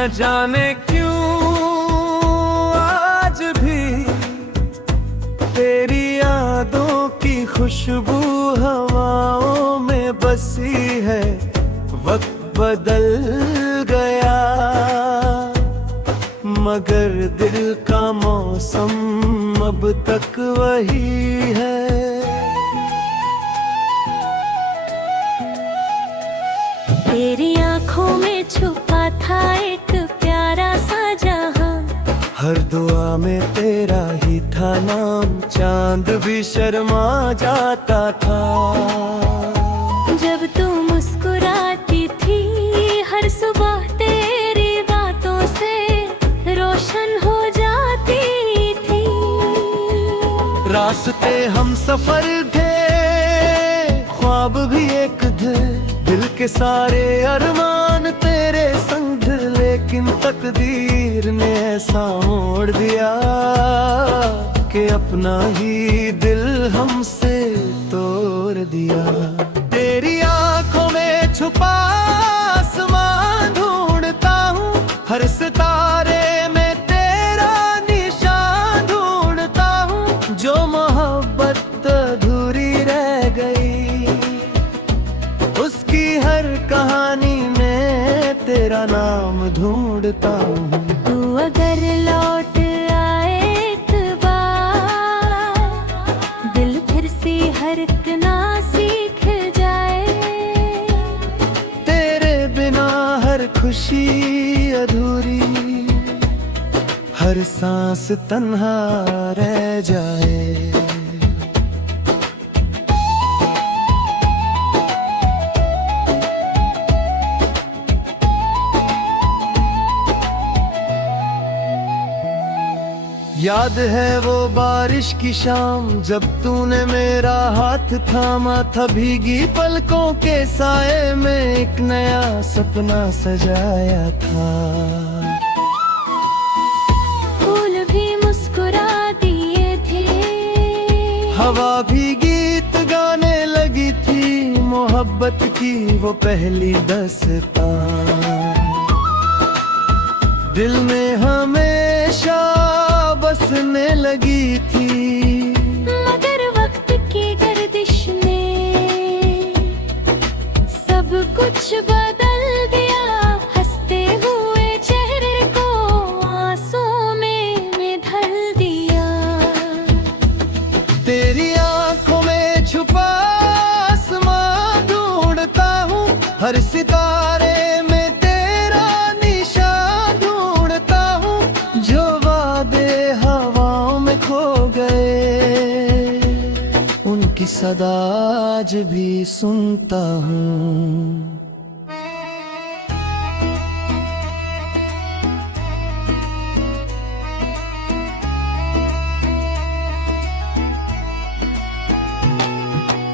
न जाने क्यों आज भी तेरी यादों की खुशबू हवाओं में बसी है। वक्त बदल गया मगर दिल का मौसम अब तक वही है। तेरी आँखों में छुपा था एक प्यारा सा जहां, हर दुआ में तेरा ही था नाम, चांद भी शर्मा जाता था। जब तू मुस्कुराती थी हर सुबह तेरी बातों से रोशन हो जाती थी। रास्ते हम सफर थे, ख्वाब भी एक थे, दिल के सारे अरमान तेरे संग, लेकिन तकदीर ने ऐसा मोड़ दिया कि अपना ही दिल हमसे तोड़ दिया। तेरी आंखों में छुपा आसमां ढूंढता हूँ, हर सितारे में तेरा निशान ढूंढता हूँ। जो मोहब्बत अधूरी रह गई उसकी हर कहानी में तेरा नाम ढूंढता हूँ। तू अगर लौट आए एक बार, दिल फिर से हरकना सीख जाए। तेरे बिना हर खुशी अधूरी, हर सांस तन्हा रह जाए। याद है वो बारिश की शाम जब तूने मेरा हाथ थामा था, भीगी पलकों के साए में एक नया सपना सजाया था। फूल भी मुस्कुरा दिए थे, हवा भी गीत गाने लगी थी, मोहब्बत की वो पहली दास्तां दिल में हमेशा बसने लगी थी। मगर वक्त की गर्दिश ने सब कुछ बदल दिया। हंसते हुए चेहरे को आंसुओं में ढल दिया। तेरी आंखों में छुपा आसमां ढूंढता हूँ, हर सितारे में तेरा निशान ढूंढता हूँ। जो वादे हवाओं में खो गए उनकी सदा आज भी सुनता हूँ।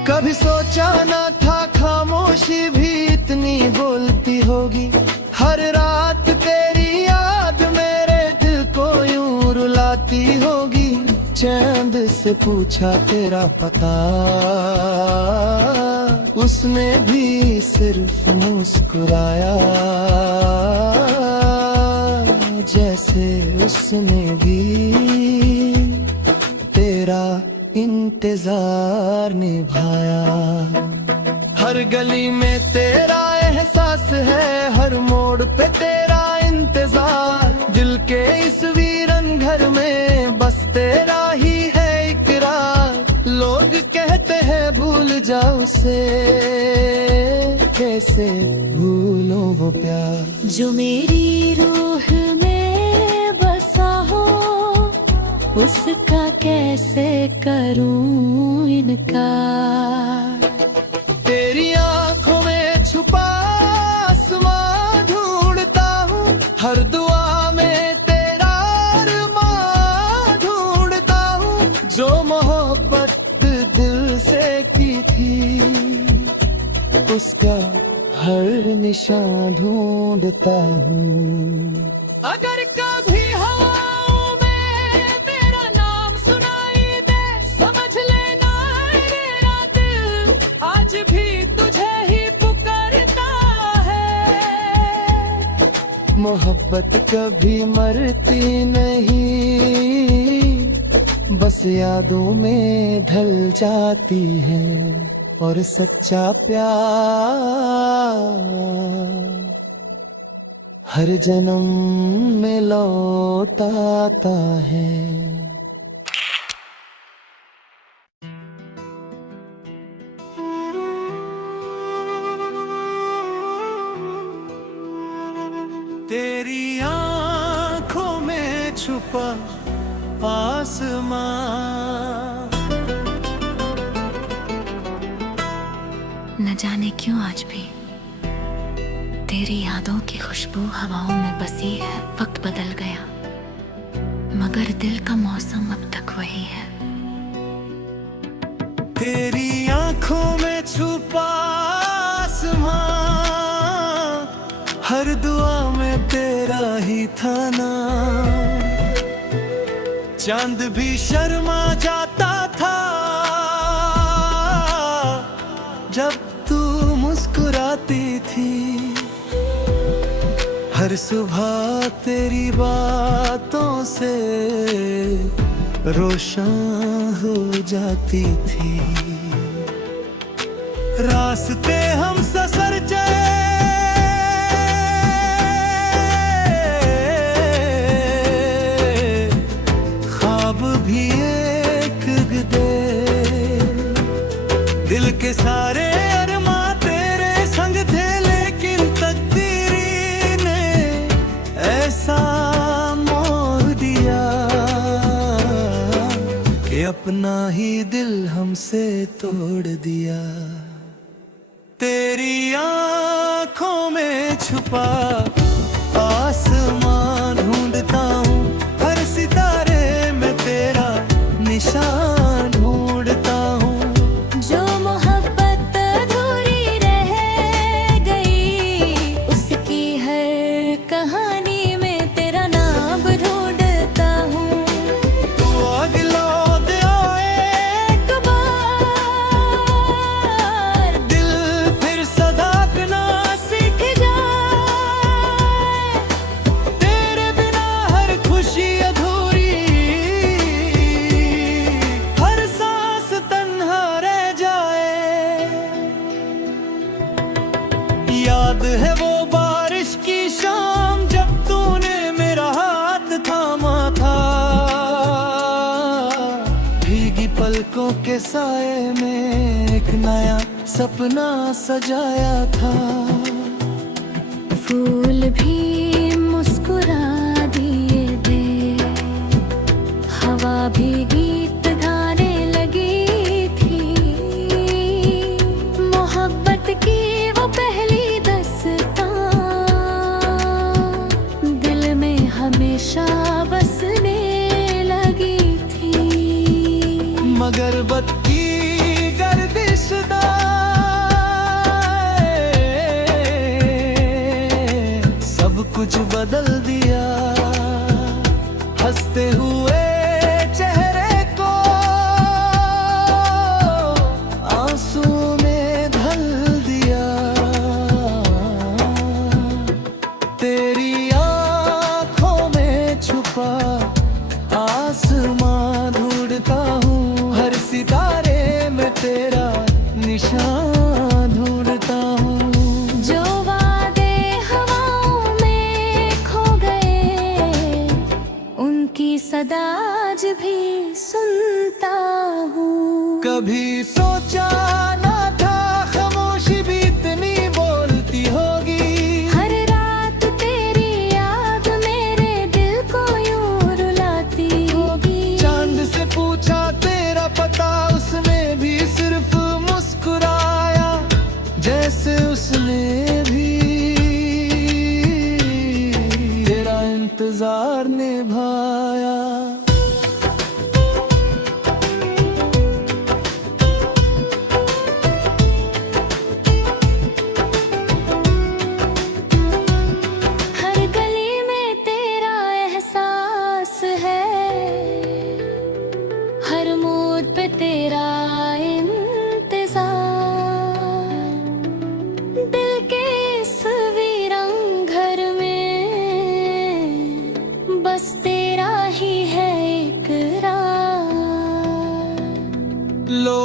कभी सोचा न था खामोशी भी इतनी बोलती होगी। हर रात तेरी याद मेरे दिल को यूं रुलाती होगी। चांद से पूछा तेरा पता, उसने भी सिर्फ मुस्कुराया, जैसे उसने भी तेरा इंतजार निभाया। हर गली में तेरा एहसास है, हर मोड़ पे तेरा इंतजार। दिल के इस वीरन घर में बस तेरा ही है इकरार। लोग कहते हैं भूल जाओ उसे, कैसे भूलो वो प्यार जो मेरी रूह में बसा हो, उसका कैसे करूं इनकार। तेरी आंखों में छुपा आसमां ढूंढता हूँ, हर दुआ में तेरा अरमान ढूंढता हूँ। जो मोहब्बत दिल से की थी उसका हर निशान ढूंढता हूँ। अगर कभी हवाओं में मेरा नाम सुनाई दे, समझ लेना मेरा दिल आज भी तुझे ही पुकारता है। मोहब्बत कभी मरती नहीं, बस यादों में ढल जाती है। और सच्चा प्यार हर जन्म में लौट आता है। तेरी आंखों में छुपा आसमां, न जाने क्यों आज भी तेरी यादों की खुशबू हवाओं में बसी है। वक्त बदल गया मगर दिल का मौसम अब तक वही है। तेरी आंखों में छुपा आसमां, हर दुआ में तेरा ही था नाम। चांद भी शर्मा जाता था जब तू मुस्कुराती थी। हर सुबह तेरी बातों से रोशन हो जाती थी। रास्ते हम ससर जाए, ख्वाब भी एक दे, दिल के सारे अरमा तेरे संग थे। लेकिन तकदीरी ने ऐसा मोह दिया कि अपना ही दिल हमसे तोड़ दिया। तेरी आंखों में छुपा आसमां ढूंढता हूँ, हर सितारे में तेरा निशान ढूंढता हूँ। जो मोहब्बत अधूरी रह गई, उसकी हर कहानी में तेरा नाम ढूंढता हूँ। तू अगलो दे एक बार, दिल फिर सदाकना सीख जाए। तेरे बिना हर खुशी अधूरी, हर सांस तन्हा रह जाए। याद है वो बारिश की शाम जब तूने मेरा हाथ थामा था। भीगी पलकों के साए में एक नया सपना सजाया था। फूल भी मुस्कुरा दिए थे, हवा भी गीत गाने लगी थी। मोहब्बत की वो पहली दस्तां दिल में हमेशा बसने लगी थी। मगर वक्त की गर्दिशदार सब कुछ बदल दिया। हंसते हुए चेहरे को आंसू में ढल दिया। तेरी आंखों में छुपा आसमां ढूंढता हूँ, हर सितारे में तेरा निशान ढूंढता हूँ। जो वादे हवाओं में खो गए, उनकी सदा आज भी सुनता हूँ। कभी सोचा ना था खामोशी भी इतनी बोलती होगी। हर रात तेरी याद मेरे दिल को यूं रुलाती होगी। चांद से पूछा तेरा पता, उसने भी सिर्फ मुस्कुराया जैसे उसने भी तेरा इंतजार निभाया। हर गली में तेरा एहसास है, हर मोड़ पे तेरा इंतजार। दिल के इस वीरान घर में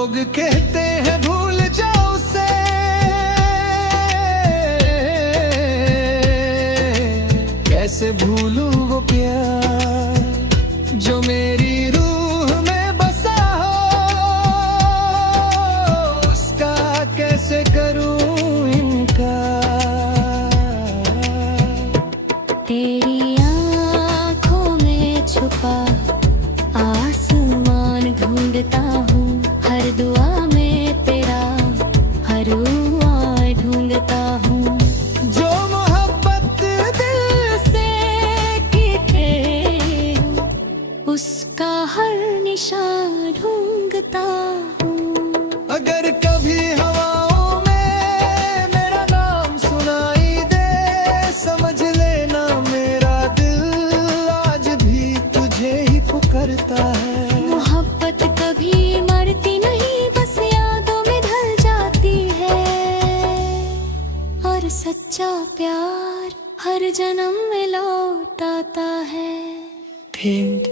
लोग कहते हैं भूल जाओ उसे, कैसे भूलूं वो प्यार जो मेरी रूह में बसा हो, उसका कैसे करूं इनकार। तेरी आँखों में छुपा आसमान ढूंढता हूँ, हर दुआ में तेरा हर हुआ ढूंढता हूँ। जो मोहब्बत दिल से की थे, उसका हर निशान ढूंढता हूँ। अगर कभी हवाओं में मेरा नाम सुनाई दे, समझ लेना मेरा दिल आज भी तुझे ही पुकारता है। मोहब्बत कभी मरती नहीं, बस यादों में ढल जाती है, और सच्चा प्यार हर जन्म में लौट आता है। Pinned